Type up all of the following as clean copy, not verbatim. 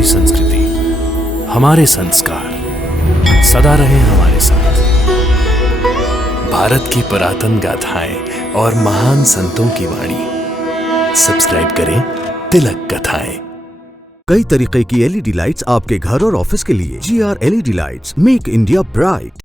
हमारी संस्कृति, हमारे संस्कार सदा रहे हमारे साथ। भारत की पुरातन गाथाएं और महान संतों की वाणी। सब्सक्राइब करें तिलक कथाएं। कई तरीके की एलईडी लाइट्स आपके घर और ऑफिस के लिए। GR LED lights, make India bright.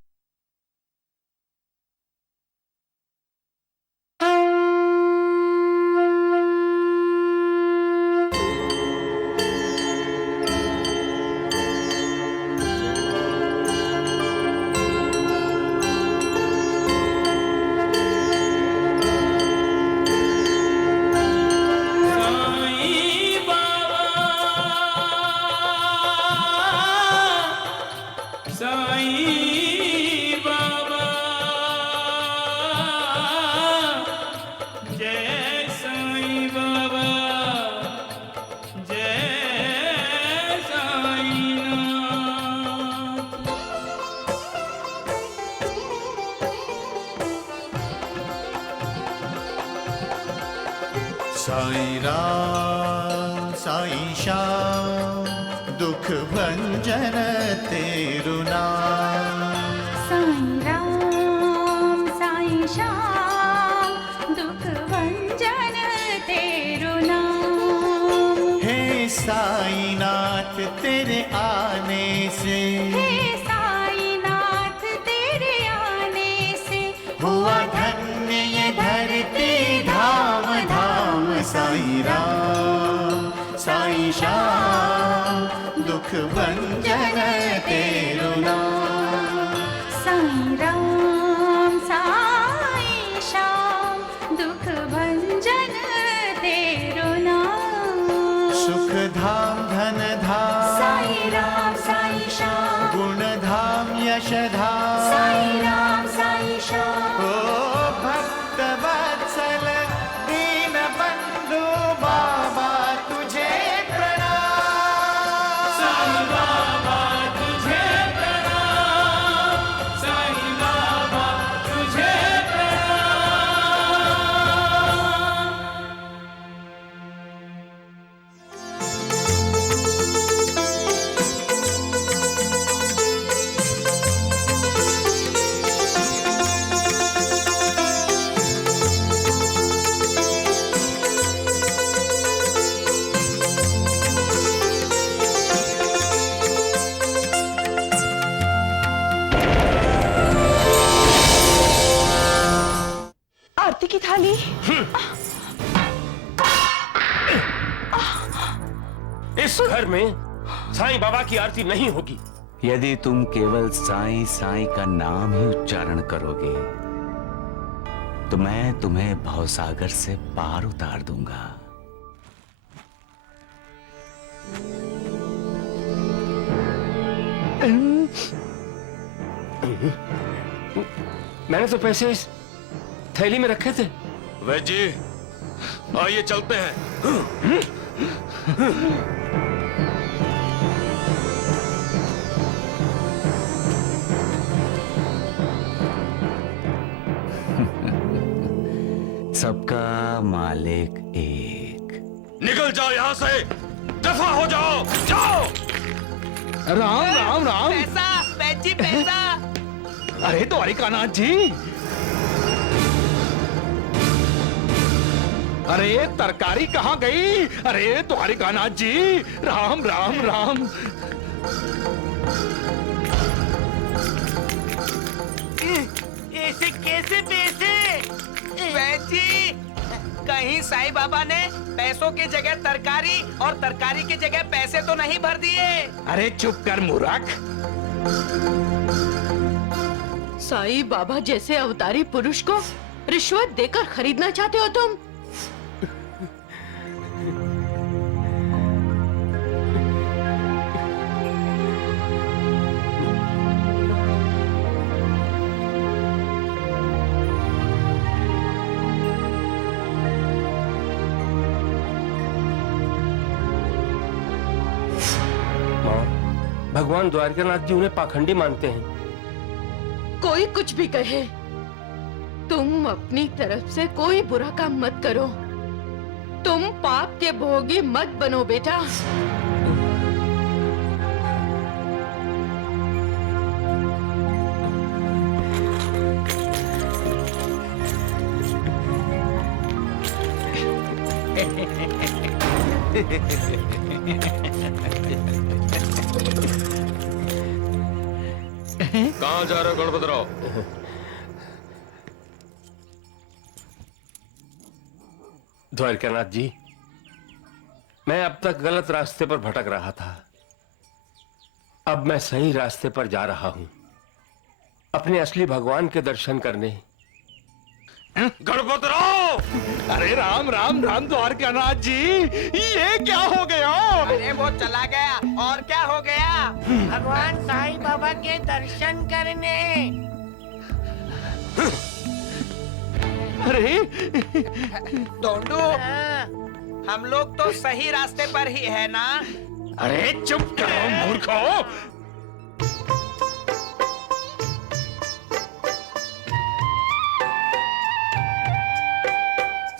Sai Ram Sai Shyam दुख भंजन तेरु नाम। साईं राम साईं श्याम दुख भंजन तेरु नाम। हे साईनाथ तेरे आने से, हे साईनाथ तेरे आने से हुआ धन्य ये धरती धाम धाम। साईं राम साईं श्याम दुख भंजन तेरु नाम। साईं राम साईं श्याम दुख भंजन तेरु नाम। सुख धाम धन धाम साईं राम साईं श्याम। गुण धाम यश धाम साईं राम साईं श्याम। ओ भक्त वत्सल दीन बंधु बाबा तुझे प्रणाम। साईं बाबा तुझे प्रणाम। साईं बाबा तुझे प्रणाम। आरती की थाली। इस घर में साईं बाबा की आरती नहीं होगी। यदि तुम केवल साईं साईं का नाम ही उच्चारण करोगे तो मैं तुम्हें भवसागर से पार उतार दूंगा। मैंने तो पैसे इस थैली में रखे थे। वैद जी, आइए चलते हैं। सबका मालिक एक। निकल जाओ यहाँ से, दफा हो जाओ, जाओ। राम राम राम। पैसा वैद जी पैसा। अरे द्वारिकानाथ जी, अरे तरकारी कहाँ गई? अरे द्वारिकानाथ जी, राम राम राम। ऐसे कैसे पैसे? वैद जी, कहीं साईं बाबा ने पैसों की जगह तरकारी और तरकारी की जगह पैसे तो नहीं भर दिए? अरे चुप कर मूर्ख। साईं बाबा जैसे अवतारी पुरुष को रिश्वत देकर खरीदना चाहते हो तुम? भगवान द्वारकानाथ जी उन्हें पाखंडी मानते हैं। कोई कुछ भी कहे, तुम अपनी तरफ से कोई बुरा काम मत करो। तुम पाप के भोगी मत बनो बेटा। कहाँ जा रहे हो गणपतराव? द्वारकानाथ जी, मैं अब तक गलत रास्ते पर भटक रहा था। अब मैं सही रास्ते पर जा रहा हूं, अपने असली भगवान के दर्शन करने। गणपतराव! अरे राम राम राम द्वारकानाथ जी, ये क्या हो गया? अरे वो चला गया और क्या हो गया? भगवान साईं बाबा के दर्शन करने। अरे डोंडू, हम लोग तो सही रास्ते पर ही है ना? अरे चुप करो मूर्खो।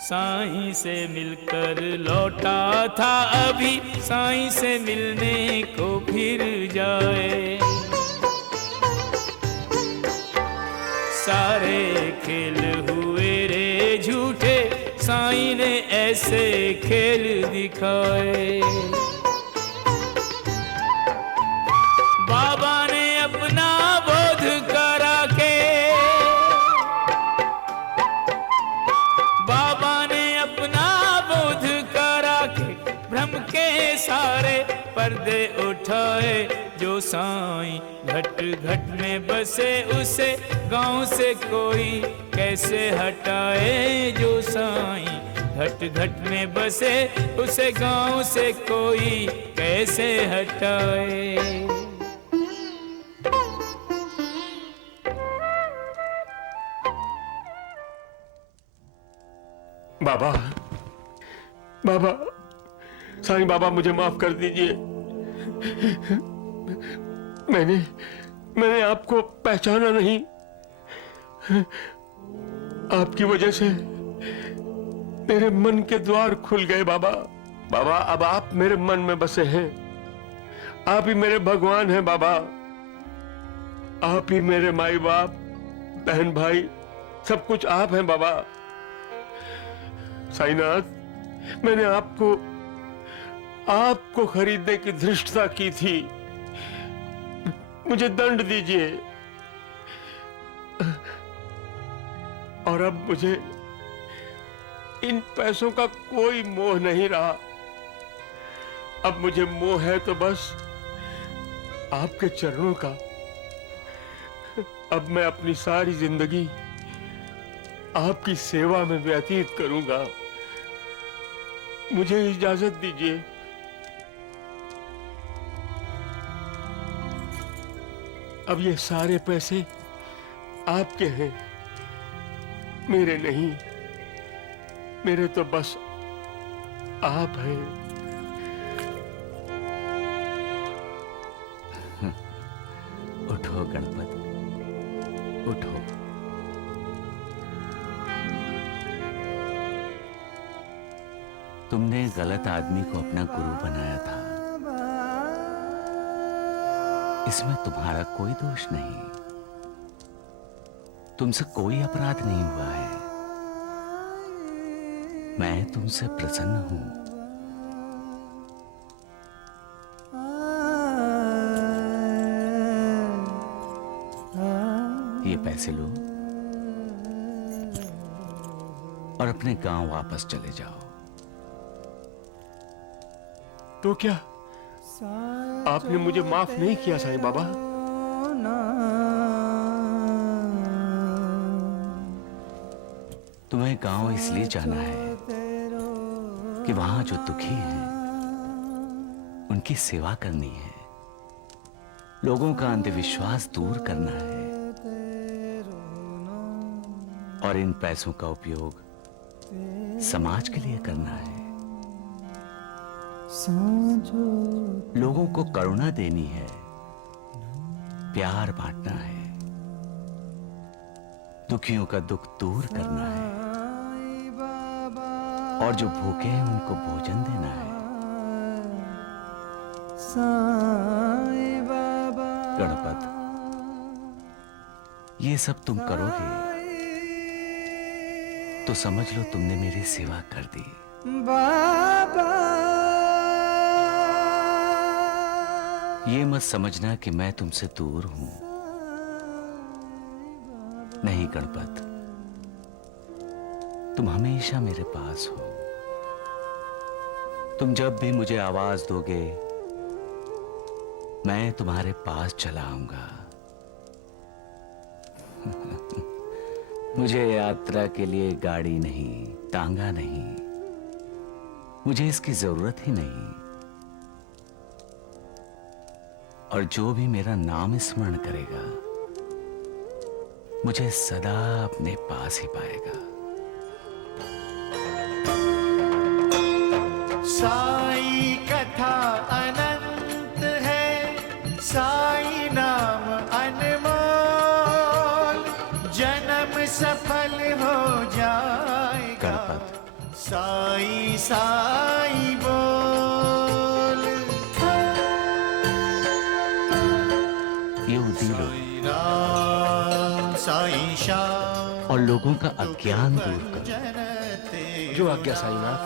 साईं से मिलकर लौटा था, अभी साईं से मिलने को फिर जाए। सारे खेल हुए रे झूठे, साईं ने ऐसे खेल दिखाए। बाबा ने अपना बोध करा के, बाबा ने अपना बोध करा के भ्रम के सारे पर्दे उठाए। जो साईं घट घट में बसे, उसे गांव से कोई कैसे हटाए। जो साईं घट घट में बसे, उसे गांव से कोई कैसे हटाए। बाबा, बाबा, साईं बाबा मुझे माफ कर दीजिए। मैंने आपको पहचाना नहीं। आपकी वजह से मेरे मन के द्वार खुल गए बाबा। बाबा, अब आप मेरे मन में बसे हैं। आप ही मेरे भगवान हैं बाबा। आप ही मेरे माई बाप, बहन भाई, सब कुछ आप हैं बाबा। साईनाथ, मैंने आपको खरीदने की धृष्टता की थी। मुझे दंड दीजिए। और अब मुझे इन पैसों का कोई मोह नहीं रहा। अब मुझे मोह है तो बस आपके चरणों का। अब मैं अपनी सारी जिंदगी आपकी सेवा में व्यतीत करूंगा। मुझे इजाजत दीजिए। अब ये सारे पैसे आपके हैं, मेरे नहीं। मेरे तो बस आप हैं। उठो गणपत, उठो। तुमने गलत आदमी को अपना गुरु बनाया था, इसमें तुम्हारा कोई दोष नहीं। तुमसे कोई अपराध नहीं हुआ है। मैं तुमसे प्रसन्न हूं। ये पैसे लो और अपने गांव वापस चले जाओ। तो क्या आपने मुझे माफ नहीं किया साईं बाबा? तुम्हें गांव इसलिए जाना है कि वहां जो दुखी हैं उनकी सेवा करनी है, लोगों का अंधविश्वास दूर करना है और इन पैसों का उपयोग समाज के लिए करना है। लोगों को करुणा देनी है, प्यार बांटना है, दुखियों का दुख दूर करना है और जो भूखे हैं उनको भोजन देना है। गणपत, ये सब तुम करोगे तो समझ लो तुमने मेरी सेवा कर दी। बाबा ये मत समझना कि मैं तुमसे दूर हूं। नहीं गणपत, तुम हमेशा मेरे पास हो। तुम जब भी मुझे आवाज दोगे मैं तुम्हारे पास चला आऊंगा। मुझे यात्रा के लिए गाड़ी नहीं, तांगा नहीं, मुझे इसकी जरूरत ही नहीं। और जो भी मेरा नाम स्मरण करेगा मुझे सदा अपने पास ही पाएगा। साई कथा अनंत है, साई नाम अनमोल, जन्म सफल हो जाएगा। साई साई बोल, ये उदीलो राम साई श्याम और लोगों का अज्ञान दूर करो। जो आज्ञा साईनाथ।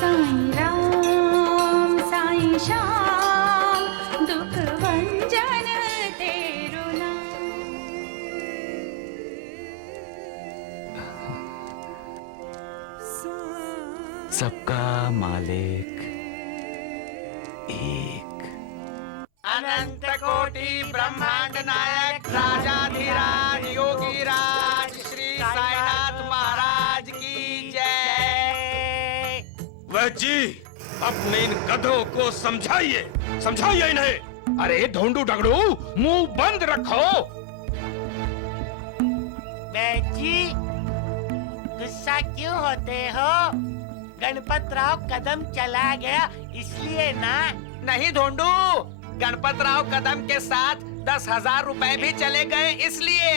साई राम साई श्याम, दुख भंजन तेरो नाम। सबका मालिक एक। अनंत कोटि ब्रह्मांड नायक राजाधिराज योगीराज श्री साईनाथ महाराज की जय। वैद्य जी, अपने इन गधों को समझाइए, समझाइए इन्हें। अरे ढोंडू डगड़ू, मुंह बंद रखो। जी, गुस्सा क्यों होते हो? गणपत राव कदम चला गया इसलिए ना। नहीं ढोंडू, गणपत राव कदम के साथ 10,000 रुपए भी चले गए इसलिए।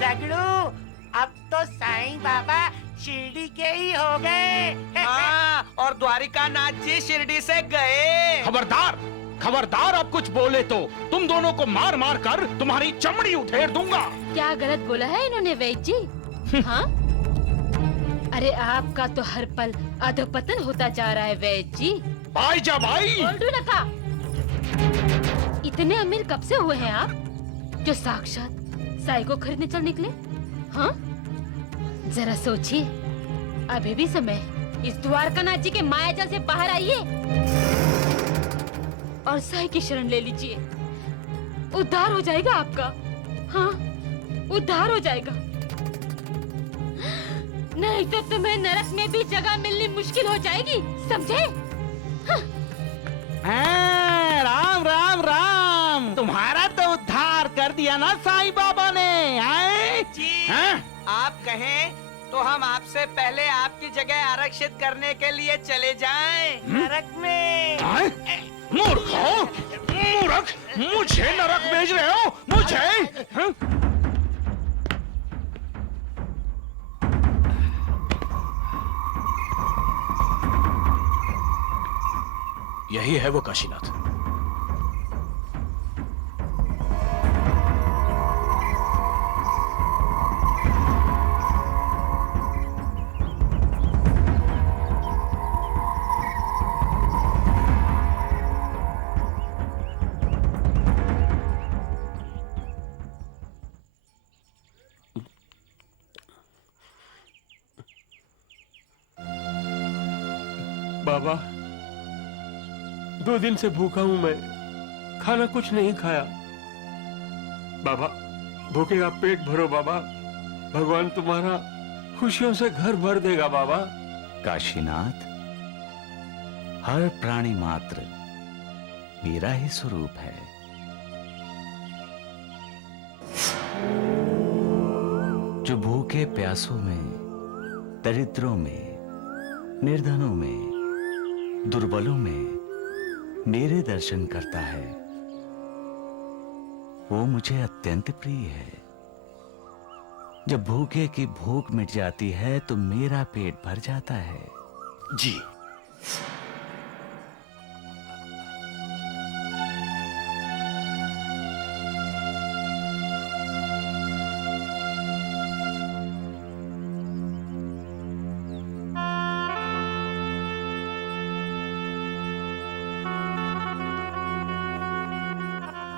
दगड़ू, अब तो साईं बाबा शिरडी के ही हो गए। हाँ, और द्वारिका नाथ जी शिरडी से गए। खबरदार, खबरदार, अब कुछ बोले तो तुम दोनों को मार मार कर तुम्हारी चमड़ी उधेड़ दूंगा। क्या गलत बोला है इन्होंने वैद्य जी? हाँ? अरे आपका तो हर पल अधोपतन होता जा रहा है वैद्य जी। भाई जा भाई। बोल नका। इतने अमीर कब से हुए हैं आप, जो साक्षात साई को खरीदने चल निकले? हाँ? जरा सोचिए, अभी भी समय है। इस द्वारकानाथ जी के मायाजाल से बाहर आइए और साई की शरण ले लीजिए। उद्धार हो जाएगा आपका। हाँ, उद्धार हो जाएगा। नहीं तो तुम्हें नरक में भी जगह मिलनी मुश्किल हो जाएगी, समझे? हाँ, राम राम राम, तुम्हारा तो उद्धार कर दिया ना साईं बाबा ने। जी, हाँ? आप कहें तो हम आपसे पहले आपकी जगह आरक्षित करने के लिए चले जाएं नरक में। मूर्ख हो, मूर्ख, मुझे नरक भेज रहे हो? मुझे? हाँ? यही है वो काशीनाथ। बाबा, 2 दिन से भूखा हूं मैं, खाना कुछ नहीं खाया। बाबा, भूखे का पेट भरो बाबा, भगवान तुम्हारा खुशियों से घर भर देगा बाबा। काशीनाथ, हर प्राणी मात्र मेरा ही स्वरूप है। जो भूखे प्यासों में, दरिद्रों में, निर्धनों में, दुर्बलों में मेरे दर्शन करता है, वो मुझे अत्यंत प्रिय है। जब भूखे की भूख मिट जाती है तो मेरा पेट भर जाता है। जी,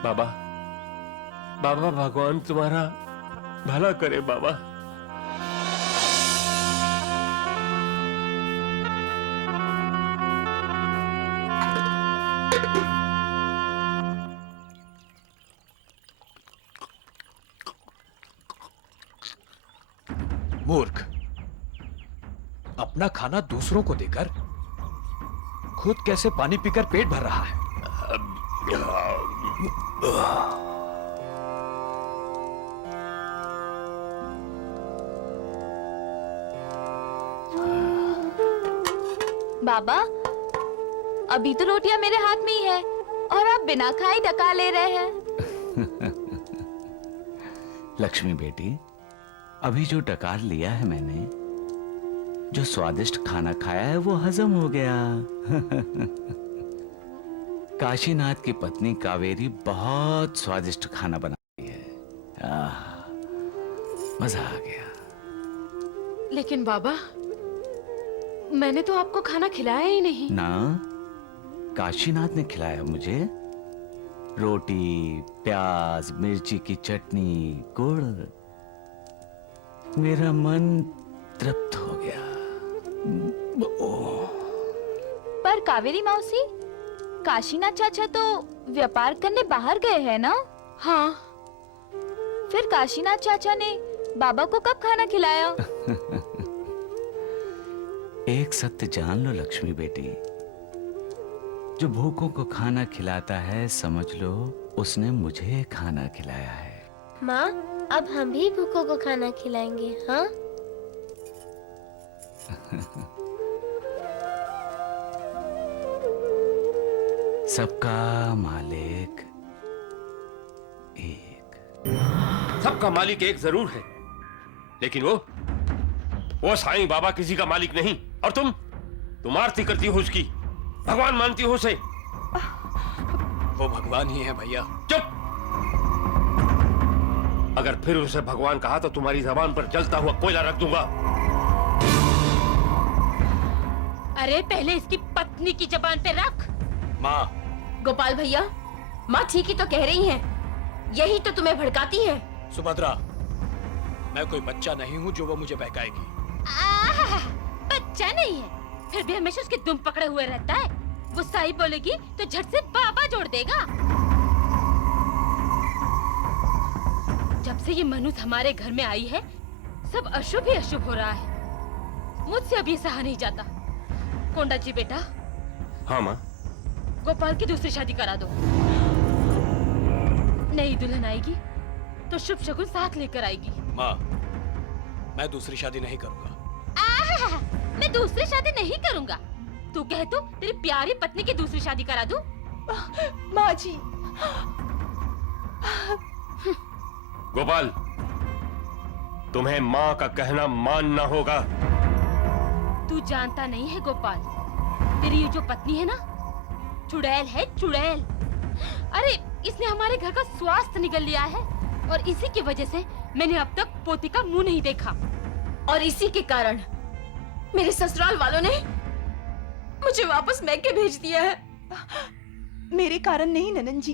बाबा, बाबा भगवान तुम्हारा भला करे बाबा। मूर्ख, अपना खाना दूसरों को देकर खुद कैसे पानी पीकर पेट भर रहा है। बाबा, अभी तो रोटियां मेरे हाथ में ही है और आप बिना खाए डका ले रहे हैं। लक्ष्मी बेटी, अभी जो डकार लिया है मैंने, जो स्वादिष्ट खाना खाया है वो हजम हो गया। काशीनाथ की पत्नी कावेरी बहुत स्वादिष्ट खाना बनाती है। मजा आ गया। लेकिन बाबा, मैंने तो आपको खाना खिलाया ही नहीं। ना, काशीनाथ ने खिलाया मुझे। रोटी, प्याज, मिर्ची की चटनी, गुड़। मेरा मन तृप्त हो गया। पर कावेरी मौसी, काशीनाथ चाचा तो व्यापार करने बाहर गए हैं ना? हाँ। फिर काशीनाथ चाचा ने बाबा को कब खाना खिलाया? एक सत्य जान लो लक्ष्मी बेटी, जो भूखों को खाना खिलाता है, समझ लो उसने मुझे खाना खिलाया है। माँ, अब हम भी भूखों को खाना खिलाएंगे, हाँ? सबका मालिक एक। सबका मालिक एक जरूर है, लेकिन वो साईं बाबा किसी का मालिक नहीं। और तुम आरती करती हो उसकी, भगवान मानती हो उसे। वो भगवान ही है भैया। चुप! अगर फिर उसे भगवान कहा तो तुम्हारी जबान पर जलता हुआ कोयला रख दूंगा। अरे पहले इसकी पत्नी की जबान पे रख। माँ। गोपाल भैया, माँ ठीक ही तो कह रही हैं। यही तो तुम्हें भड़काती है। सुभद्रा, मैं कोई बच्चा नहीं हूँ जो वो मुझे बहकाएगी। बच्चा नहीं है, फिर भी हमेशा उसके दुम पकड़े हुए रहता है। वो साई बोलेगी तो झट से बाबा जोड़ देगा। जब से ये मनुष्य हमारे घर में आई है, सब अशुभ ही अशुभ हो रहा है। मुझसे अब ये सहा नहीं जाता। कोंडा जी बेटा। हाँ माँ। गोपाल की दूसरी शादी करा दो। नई दुल्हन आएगी तो शुभ शगुन साथ लेकर आएगी। माँ, मैं दूसरी शादी नहीं करूँगा। मैं दूसरी शादी नहीं करूँगा। तू कहे तो तेरी प्यारी पत्नी की दूसरी शादी करा दूं? माँ जी। गोपाल, तुम्हें माँ का कहना मानना होगा। तू जानता नहीं है गोपाल, तेरी ये जो पत्नी है ना, चुड़ैल है, चुड़ैल। अरे इसने हमारे घर का स्वास्थ्य निगल लिया है और इसी की वजह से मैंने अब तक पोती का मुंह नहीं देखा। और इसी के कारण मेरे ससुराल वालों ने मुझे वापस मैके भेज दिया है। मेरे कारण नहीं ननन जी,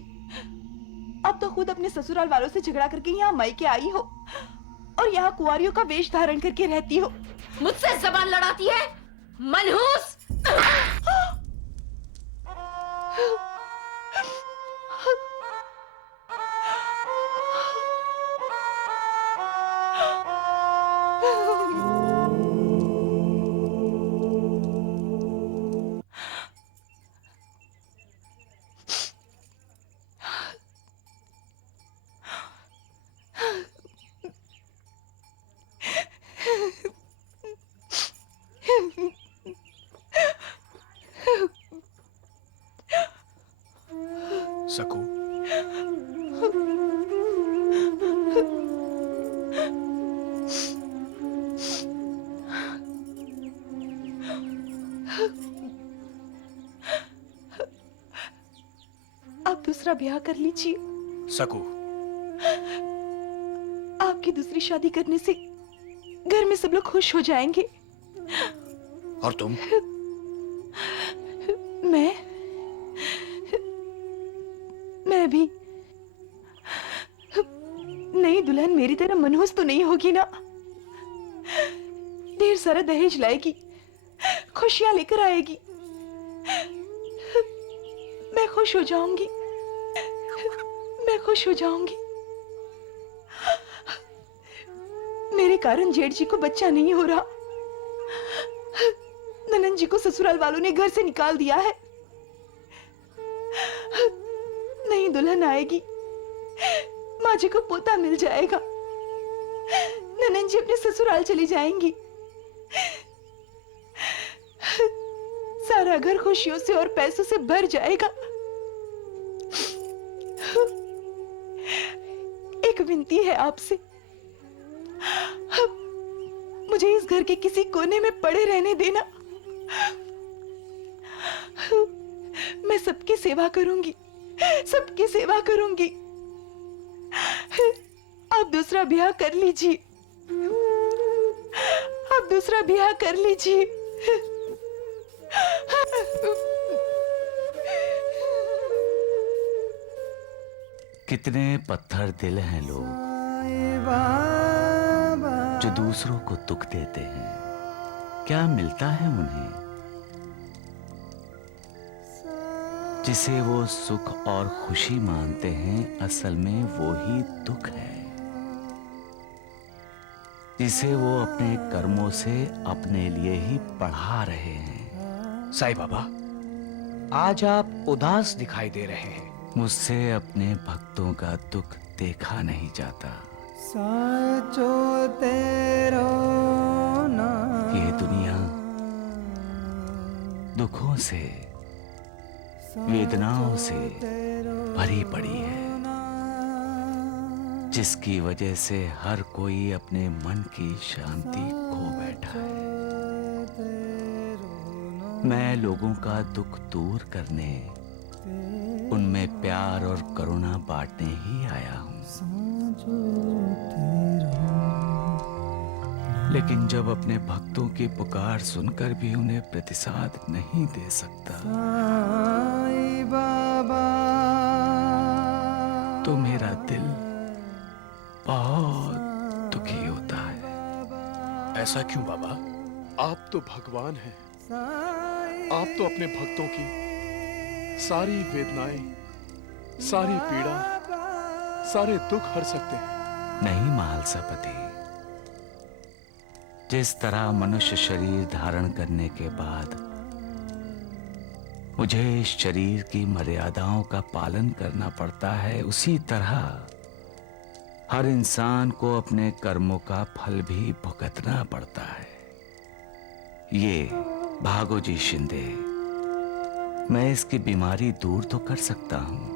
अब तो खुद अपने ससुराल वालों से झगड़ा करके यहाँ मायके आई हो और यहाँ कुंवारियों का वेश धारण करके रहती हो। मुझसे जबान लड़ाती है, मनहूस। सकू, आप दूसरा ब्याह कर लीजिए। सकू, आपकी दूसरी शादी करने से घर में सब लोग खुश हो जाएंगे। और तुम? मैं भी मनहूस तो नहीं होगी ना? ढेर सारा दहेज लाएगी, खुशियां लेकर आएगी, मैं खुश हो जाऊंगी, मैं खुश हो जाऊंगी। मेरे कारण जेठ जी को बच्चा नहीं हो रहा। ननन जी को ससुराल वालों ने घर से निकाल दिया है। नई दुल्हन आएगी, माँ जी को पोता मिल जाएगा, ननन जी अपने ससुराल चली जाएंगी, सारा घर खुशियों से और पैसों से भर जाएगा। एक विनती है आपसे, मुझे इस घर के किसी कोने में पड़े रहने देना। मैं सबकी सेवा करूंगी, सबकी सेवा करूंगी। आप दूसरा ब्याह कर लीजिए, आप दूसरा ब्याह कर लीजिए। कितने पत्थर दिल हैं लोग जो दूसरों को दुख देते हैं। क्या मिलता है उन्हें जिसे वो सुख और खुशी मानते हैं? असल में वो ही दुख है जिसे वो अपने कर्मों से अपने लिए ही बढ़ा रहे हैं। साईं बाबा, आज आप उदास दिखाई दे रहे हैं। मुझसे अपने भक्तों का दुख देखा नहीं जाता। ये दुनिया दुखों से, वेदनाओं से भरी पड़ी है, जिसकी वजह से हर कोई अपने मन की शांति खो बैठा है। मैं लोगों का दुख दूर करने, उनमें प्यार और करुणा बांटने ही आया हूं। लेकिन जब अपने भक्तों की पुकार सुनकर भी उन्हें प्रतिसाद नहीं दे सकता, तो मेरा दिल बहुत दुखी होता है। ऐसा क्यों बाबा? आप तो भगवान हैं। आप तो अपने भक्तों की सारी वेदनाएं, सारी पीड़ा, सारे दुख हर सकते हैं। नहीं महालसापति, जिस तरह मनुष्य शरीर धारण करने के बाद मुझे इस शरीर की मर्यादाओं का पालन करना पड़ता है, उसी तरह हर इंसान को अपने कर्मों का फल भी भुगतना पड़ता है। ये भागोजी शिंदे, मैं इसकी बीमारी दूर तो कर सकता हूं,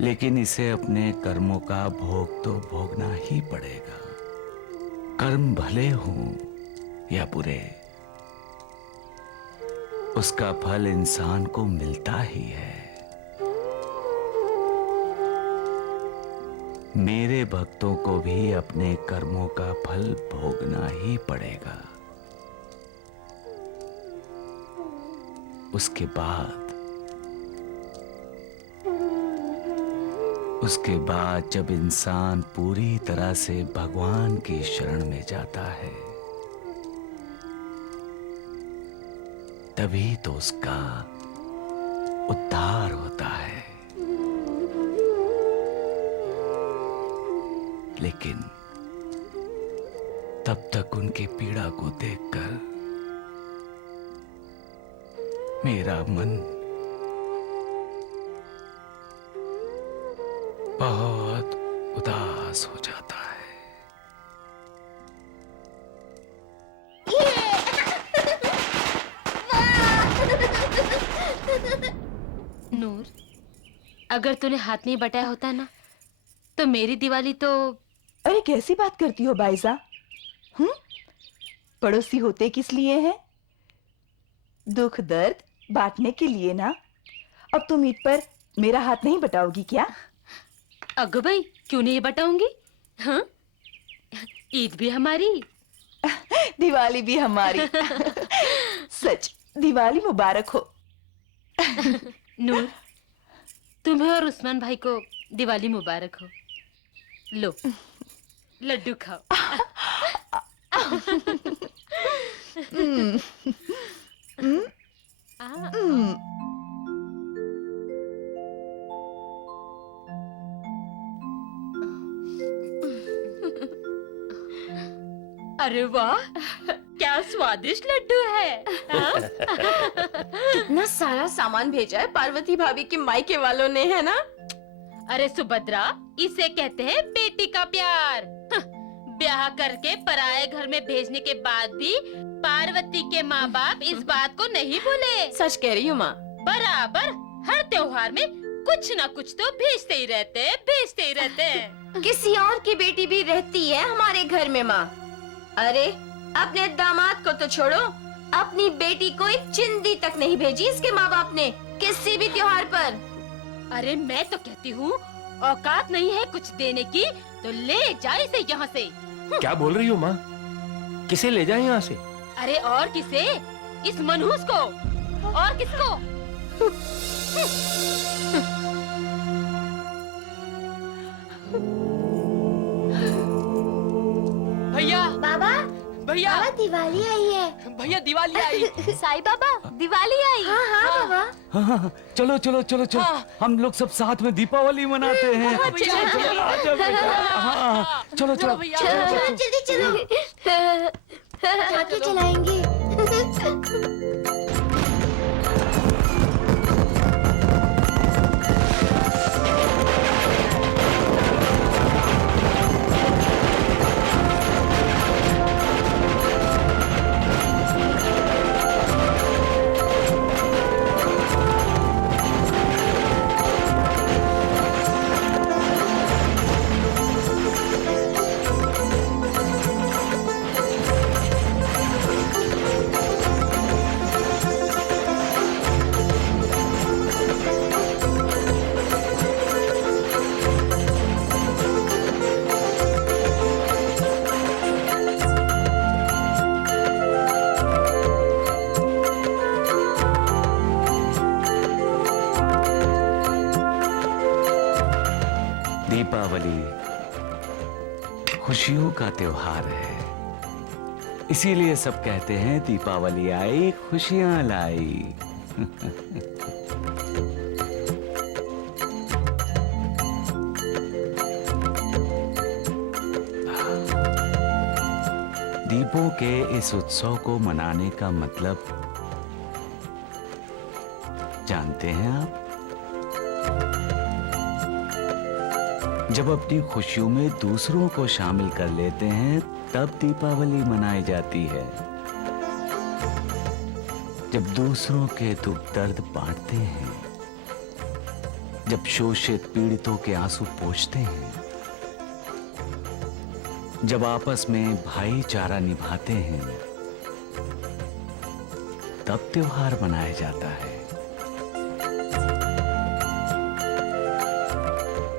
लेकिन इसे अपने कर्मों का भोग तो भोगना ही पड़ेगा। कर्म भले हों या बुरे, उसका फल इंसान को मिलता ही है। मेरे भक्तों को भी अपने कर्मों का फल भोगना ही पड़ेगा। उसके बाद जब इंसान पूरी तरह से भगवान की शरण में जाता है, तभी तो उसका उद्धार होता है। लेकिन तब तक उनकी पीड़ा को देखकर मेरा मन बहुत उदास हो जाता है। नूर, अगर तूने हाथ नहीं बटाया होता ना, तो मेरी दिवाली तो... अरे कैसी बात करती हो बाइजा? पड़ोसी होते किस लिए हैं? दुख दर्द बांटने के लिए ना। अब तुम ईद पर मेरा हाथ नहीं बटाओगी क्या? अगो भाई, क्यों नहीं बटाऊंगी? हाँ, ईद भी हमारी, दिवाली भी हमारी। सच, दिवाली मुबारक हो। नूर, तुम्हें और उस्मान भाई को दिवाली मुबारक हो। लो लड्डू खाओ। अरे वाह, क्या स्वादिष्ट लड्डू है। कितना सारा सामान भेजा है पार्वती भाभी के मायके वालों ने, है ना? अरे सुभद्रा, इसे कहते हैं बेटी का प्यार। ब्याह करके पराये घर में भेजने के बाद भी पार्वती के माँ बाप इस बात को नहीं भूले। सच कह रही हूँ माँ। बराबर हर त्योहार में कुछ न कुछ तो भेजते ही रहते हैं। किसी और की बेटी भी रहती है हमारे घर में माँ। अरे अपने दामाद को तो छोड़ो, अपनी बेटी को एक चिंदी तक नहीं भेजी इसके माँ बाप ने किसी भी त्योहार पर। अरे मैं तो कहती हूँ, औकात नहीं है कुछ देने की तो ले जा इसे यहाँ से। क्या बोल रही हो माँ? किसे ले जाए यहाँ से? अरे और किसे? इस मनहूस को। और किसको? भैया, बाबा, भैया, बाबा दिवाली आई है। भैया दिवाली आई। साईं बाबा दिवाली आई। हाँ बाबा। हाँ, चलो चलो चलो चलो, हम लोग सब साथ में दीपावली मनाते हैं। चलो आजा बेटा। हाँ, चलो चलो चलो जल्दी चलो। पटाखे चलाएंगे। दीपावली खुशियों का त्योहार है, इसीलिए सब कहते हैं दीपावली आई खुशियां लाई। दीपों के इस उत्सव को मनाने का मतलब जानते हैं आप? जब अपनी खुशियों में दूसरों को शामिल कर लेते हैं तब दीपावली मनाई जाती है। जब दूसरों के दुख दर्द बांटते हैं, जब शोषित पीड़ितों के आंसू पोंछते हैं, जब आपस में भाईचारा निभाते हैं, तब त्योहार मनाया जाता है।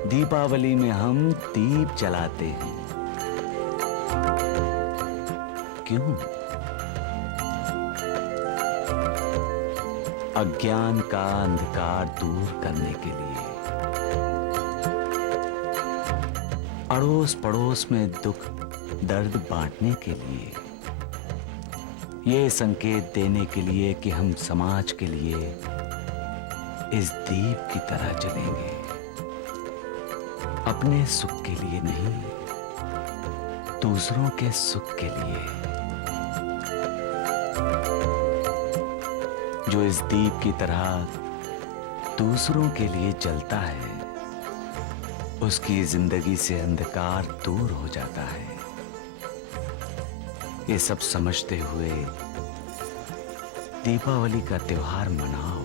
दीपावली में हम दीप जलाते हैं। क्यों? अज्ञान का अंधकार दूर करने के लिए, अड़ोस पड़ोस में दुख दर्द बांटने के लिए, ये संकेत देने के लिए कि हम समाज के लिए इस दीप की तरह जलेंगे। अपने सुख के लिए नहीं, दूसरों के सुख के लिए। जो इस दीप की तरह दूसरों के लिए जलता है, उसकी जिंदगी से अंधकार दूर हो जाता है। ये सब समझते हुए दीपावली का त्योहार मनाओ।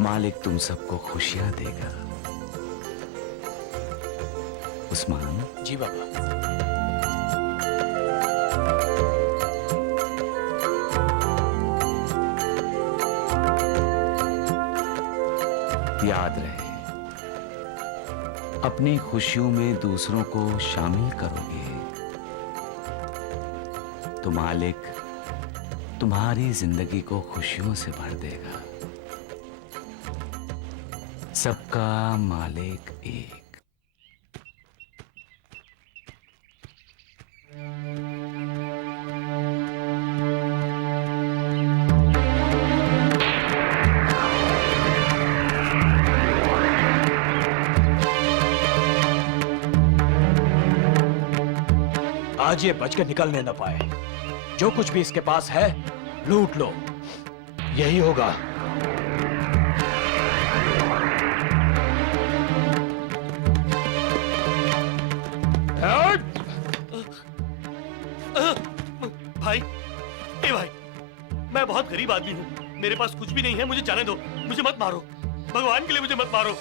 मालिक तुम सबको खुशियां देगा। उस्मान जी बाबा। याद रहे, अपनी खुशियों में दूसरों को शामिल करोगे तो मालिक तुम्हारी जिंदगी को खुशियों से भर देगा। सबका मालिक एक। आज ये बच के निकलने न पाए। जो कुछ भी इसके पास है लूट लो, यही होगा। भाई, ए भाई, मैं बहुत गरीब आदमी हूँ, मेरे पास कुछ भी नहीं है, मुझे जाने दो, मुझे मत मारो, भगवान के लिए मुझे मत मारो।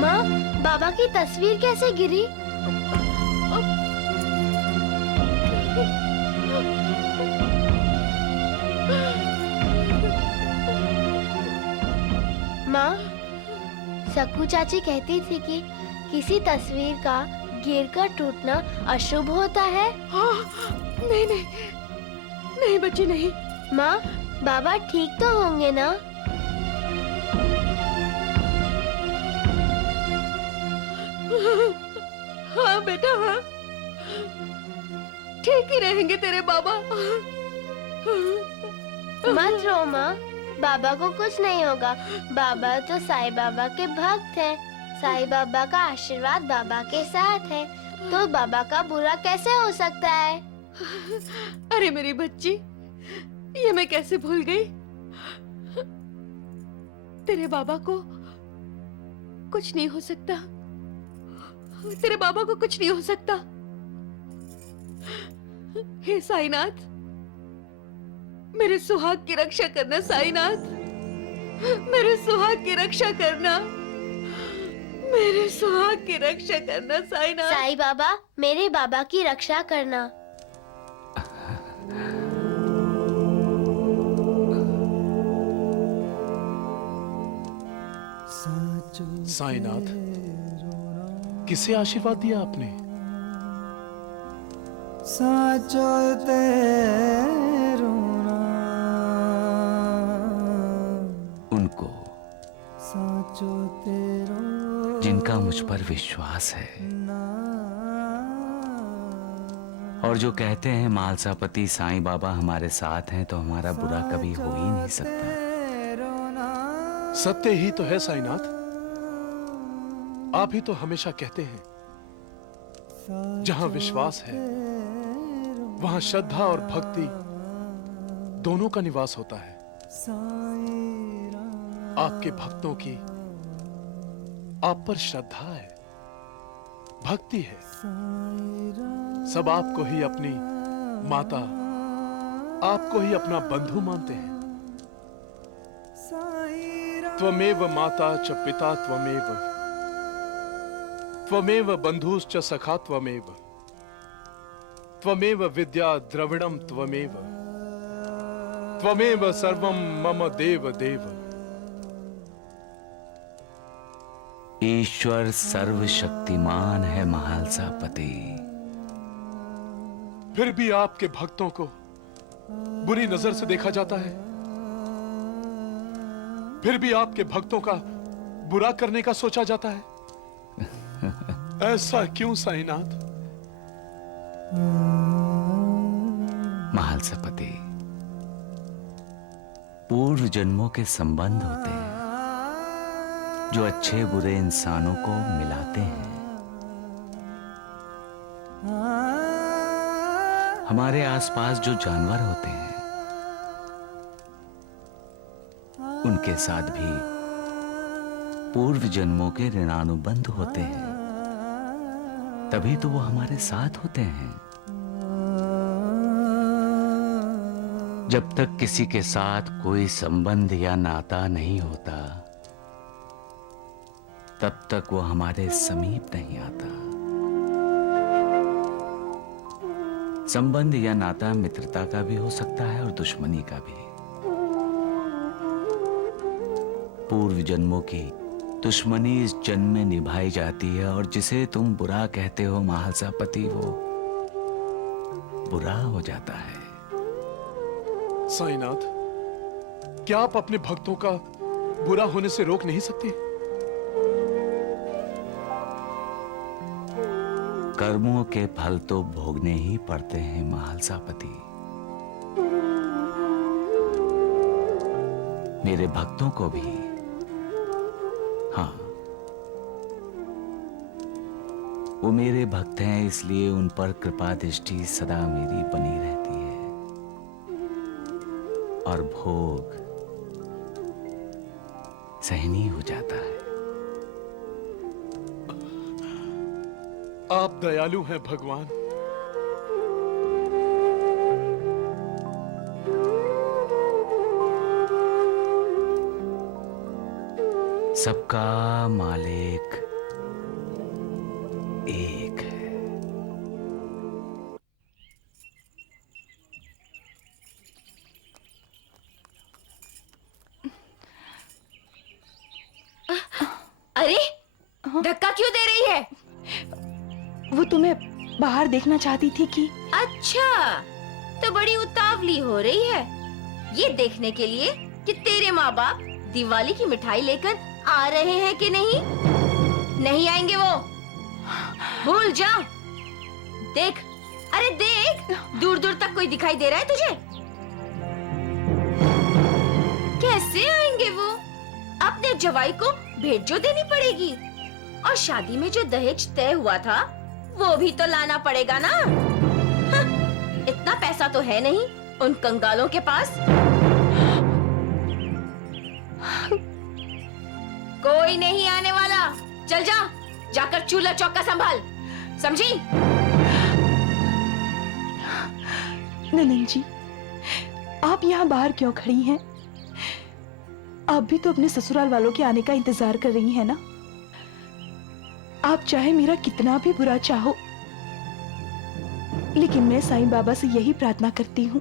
माँ, बाबा की तस्वीर कैसे गिरी? माँ, सक्कू चाची कहती थी कि किसी तस्वीर का गिरकर टूटना अशुभ होता है। नहीं नहीं नहीं बच्ची नहीं। माँ, बाबा ठीक तो होंगे ना? हाँ बेटा हाँ, ठीक ही रहेंगे तेरे बाबा। मत रो माँ, बाबा को कुछ नहीं होगा। बाबा तो साईं बाबा के भक्त हैं। साईं बाबा का आशीर्वाद बाबा के साथ है, तो बाबा का बुरा कैसे हो सकता है? अरे मेरी बच्ची, ये मैं कैसे भूल गई। तेरे बाबा को कुछ नहीं हो सकता, तेरे बाबा को कुछ नहीं हो सकता। हे साईनाथ, मेरे सुहाग की रक्षा करना। साईनाथ, मेरे सुहाग की रक्षा करना, मेरे सुहाग की रक्षा करना। साईनाथ। साईं बाबा, मेरे बाबा की रक्षा करना। साईनाथ, किसे आशीर्वाद दिया आपने? उनको, जिनका मुझ पर विश्वास है और जो कहते हैं मालसापति साईं बाबा हमारे साथ हैं, तो हमारा बुरा कभी हो ही नहीं सकता। सत्य ही तो है साईनाथ, आप ही तो हमेशा कहते हैं जहां विश्वास है वहां श्रद्धा और भक्ति दोनों का निवास होता है। आपके भक्तों की आप पर श्रद्धा है, भक्ति है। सब आपको ही अपनी माता, आपको ही अपना बंधु मानते हैं। त्वमेव माता च पिता त्वमेव, त्वमेव बंधुश्च सखा त्वमेव, त्वमेव विद्या द्रविणम त्वमेव, त्वमेव सर्वम मम देव देव। ईश्वर सर्वशक्तिमान है महालसापति। फिर भी आपके भक्तों को बुरी नजर से देखा जाता है, फिर भी आपके भक्तों का बुरा करने का सोचा जाता है। ऐसा क्यों साईनाथ? महालसापति, पूर्व जन्मों के संबंध होते हैं जो अच्छे बुरे इंसानों को मिलाते हैं। हमारे आसपास जो जानवर होते हैं उनके साथ भी पूर्व जन्मों के ऋणानुबंध होते हैं, तभी तो वो हमारे साथ होते हैं। जब तक किसी के साथ कोई संबंध या नाता नहीं होता, तब तक वो हमारे समीप नहीं आता। संबंध या नाता मित्रता का भी हो सकता है और दुश्मनी का भी। पूर्व जन्मों की दुश्मनी इस जन्म में निभाई जाती है, और जिसे तुम बुरा कहते हो महालसापति, वो बुरा हो जाता है। साईनाथ, क्या आप अपने भक्तों का बुरा होने से रोक नहीं सकते? कर्मों के फल तो भोगने ही पड़ते हैं महालसापति। मेरे भक्तों को भी। हाँ, वो मेरे भक्त हैं, इसलिए उन पर कृपा दृष्टि सदा मेरी बनी रहती है और भोग सहनीय हो जाता है। आप दयालु हैं भगवान। सबका मालिक एक है। अरे धक्का क्यों दे रही है? वो तुम्हें बाहर देखना चाहती थी कि। अच्छा, तो बड़ी उतावली हो रही है ये देखने के लिए कि तेरे माँ बाप दिवाली की मिठाई लेकर आ रहे हैं कि नहीं। नहीं आएंगे वो, भूल जा। देख, अरे देख, दूर दूर तक कोई दिखाई दे रहा है तुझे? कैसे आएंगे वो? अपने जवाई को भेंट जो देनी पड़ेगी, और शादी में जो दहेज तय हुआ था वो भी तो लाना पड़ेगा ना। हाँ, इतना पैसा तो है नहीं उन कंगालों के पास। कोई नहीं आने वाला। चल जा, जाकर चूल्हा चौका संभाल, समझी? ननन जी, आप यहाँ बाहर क्यों खड़ी हैं? आप भी तो अपने ससुराल वालों के आने का इंतजार कर रही हैं ना? आप चाहे मेरा कितना भी बुरा चाहो, लेकिन मैं साईं बाबा से यही प्रार्थना करती हूँ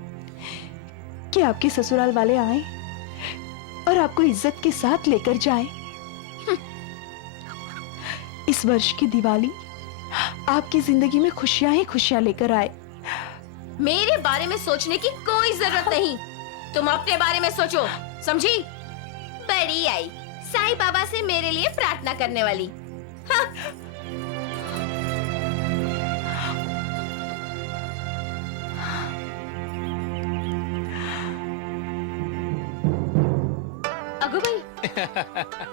कि आपके ससुराल वाले आएं और आपको इज्जत के साथ लेकर जाएं। इस वर्ष की दिवाली आपकी जिंदगी में खुशियां ही खुशियां लेकर आए। मेरे बारे में सोचने की कोई जरूरत नहीं, तुम अपने बारे में सोचो, समझी? बड़ी आई साईं बाबा से मेरे लिए प्रार्थना करने वाली। हाँ। अगो भाई,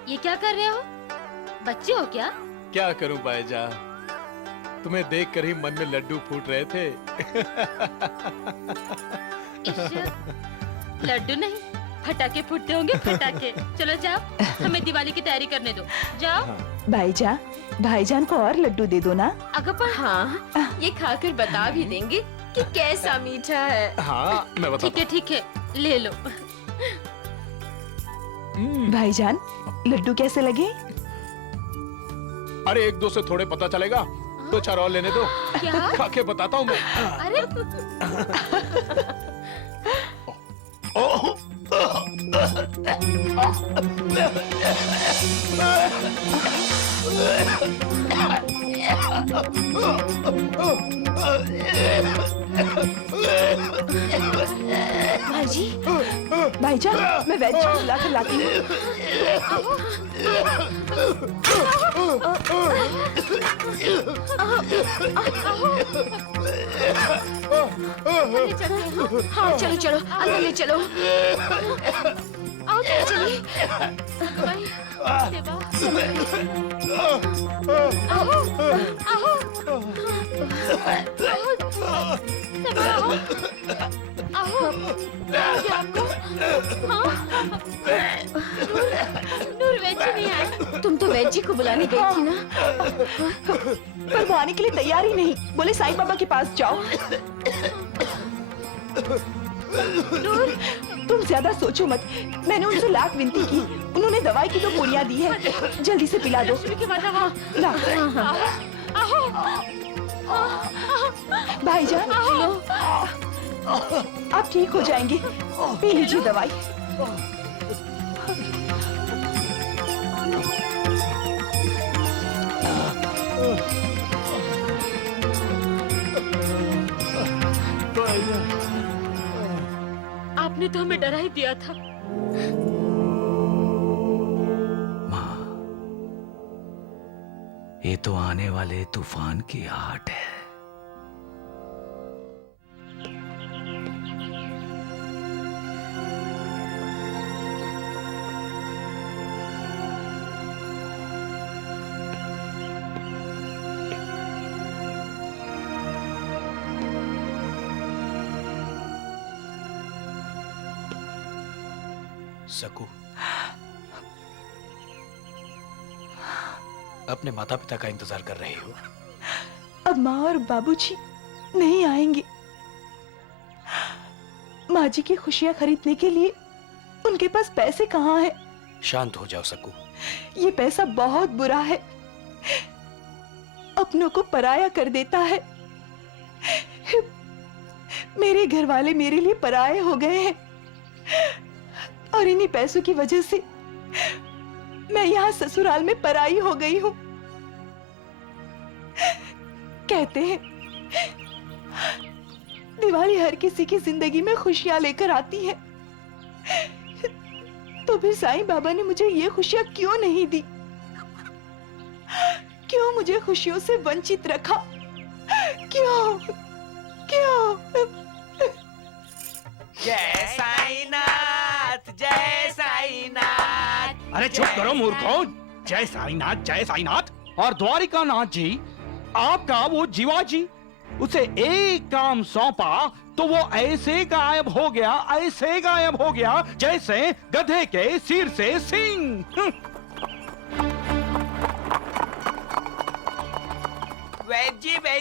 ये क्या कर रहे हो? बच्चे हो क्या? क्या करूं बायजा, तुम्हें देखकर ही मन में लड्डू फूट रहे थे। लड्डू नहीं, फटाके फूटते होंगे, फटाके। चलो जाओ, हमें दिवाली की तैयारी करने दो, जाओ। भाईजान को और लड्डू दे दो ना। अगर हाँ, ये खाकर बता भी देंगे कि कैसा मीठा है। हाँ, मैं बताता हूँ। ठीक है, ले लो। भाईजान, लड्डू कैसे लगे? अरे एक दो से थोड़े पता चलेगा, दो चार और लेने दो। क्या? खा के बताता हूँ मैं। अरे भाईजी, भाईजान, मैं वैद्य को बुला कर लाती हूँ। हाँ, चलो चलो, अंदर ले चलो। आओ, चलिए। नूर वैद्य नहीं आया। तुम तो वैद्य को बुलाने गई थी ना? पर वो आने के लिए तैयार ही नहीं, बोले साईं बाबा के पास जाओ। नूर, तुम ज्यादा सोचो मत, मैंने उनसे लाख विनती की, उन्होंने दवाई की 2 गोलियां दी है, जल्दी से पिला दो। ला। भाईजान, आप ठीक हो जाएंगे, पी लीजिए दवाई। आपने तो हमें डरा ही दिया था। ये तो आने वाले तूफान की आहट है। सकू, अपने माता पिता का इंतजार कर रही हो? अब माँ और बाबूजी नहीं आएंगे। माँ जी की खुशियां खरीदने के लिए उनके पास पैसे कहाँ हैं? शांत हो जाओ सकू। ये पैसा बहुत बुरा है, अपनों को पराया कर देता है। मेरे घर वाले मेरे लिए पराये हो गए हैं और इन्हीं पैसों की वजह से मैं यहाँ ससुराल में पराई हो गई हूँ। कहते हैं दिवाली हर किसी की जिंदगी में खुशियां लेकर आती है, तो फिर साईं बाबा ने मुझे ये खुशियां क्यों नहीं दी? क्यों मुझे खुशियों से वंचित रखा? क्यों क्यों? जय साईनाथ, जय साईनाथ। अरे चुप करो मूर्खों। जय साईनाथ, जय साईनाथ। और द्वारिका नाथ जी, आपका वो जीवाजी, उसे एक काम सौंपा तो वो ऐसे गायब हो गया, ऐसे गायब हो गया जैसे गधे के सिर से सींग। वैद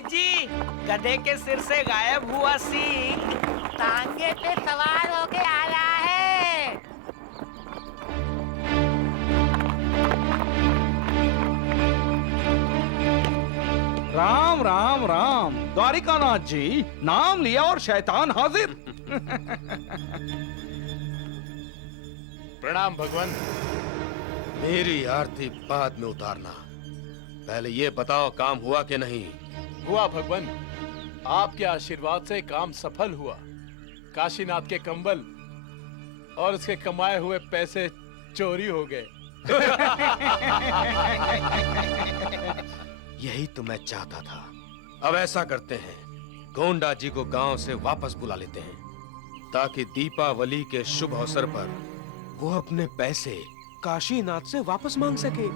जी, गधे के सिर से गायब हुआ सींग टांगे पे सवार होके आ रहा है। राम राम राम। द्वारिकानाथ जी, नाम लिया और शैतान हाजिर। प्रणाम भगवान। मेरी आरती बाद में उतारना, पहले ये बताओ काम हुआ कि नहीं? हुआ भगवान, आपके आशीर्वाद से काम सफल हुआ। काशीनाथ के कंबल और उसके कमाए हुए पैसे चोरी हो गए। यही तो मैं चाहता था। अब ऐसा करते हैं, गोंडा जी को गांव से वापस बुला लेते हैं, ताकि दीपावली के शुभ अवसर पर वो अपने पैसे काशीनाथ से वापस मांग सके।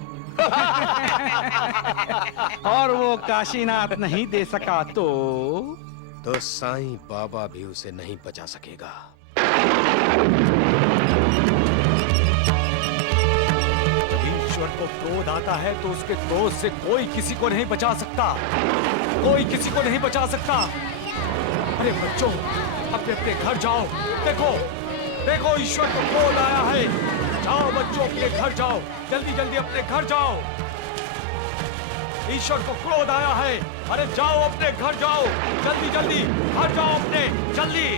और वो काशीनाथ नहीं दे सका तो साईं बाबा भी उसे नहीं बचा सकेगा। ईश्वर को क्रोध आता है तो उसके क्रोध से कोई किसी को नहीं बचा सकता, कोई किसी को नहीं बचा सकता। अरे बच्चों, अपने अपने घर जाओ। देखो देखो, ईश्वर को क्रोध आया है। जाओ बच्चों, अपने घर जाओ, जल्दी जल्दी अपने घर जाओ। ईश्वर को क्रोध आया है। अरे जाओ अपने घर जाओ, जल्दी जल्दी घर जाओ अपने, जल्दी।